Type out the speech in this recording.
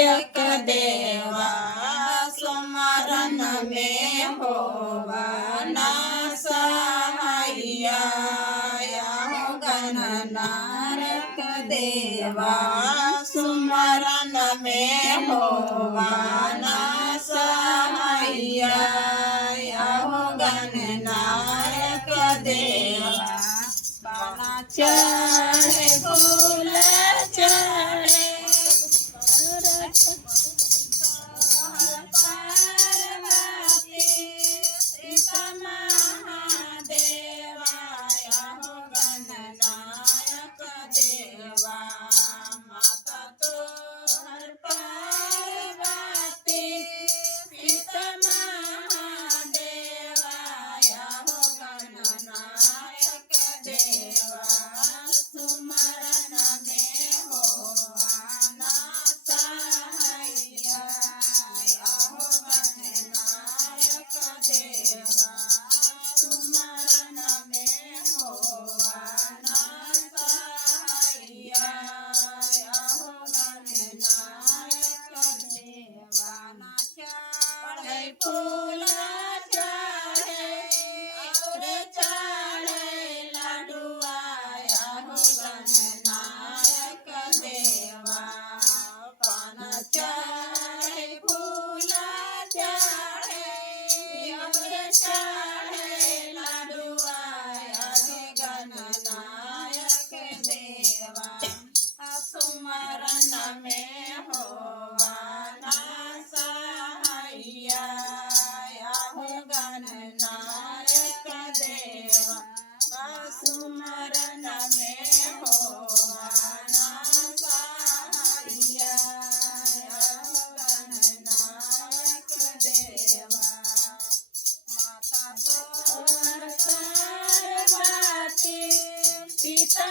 नायक देवा सुमरन में होवा ना सहाइया हो गणनायक देवा सुमरन में होवा ना सहाइया हो गणनायक देवा पाना चढ़े फूल चढ़े पार्वती सीता महादेवा हो गणनायक देवा माता तोहर पार्वती सीता महादेवा हो गणनायक देवा सुमरन में होवा ना सहाइया हो गणनायक देवा सुमरन में होवा ना सहाइया हो गणनायक देवा ना चढ़े फूल चढ़े और चढ़े लडुआ हो गणनायक देवा पान चढ़े फूल चढ़े और चढ़े लडुआ गणनायक देवा सुमरन में होवा ना सहाइया हो गणनायक देवा सुमरन में होवा ना सहाइया हो गणनायक देवा माता तोहर पार्वती सीता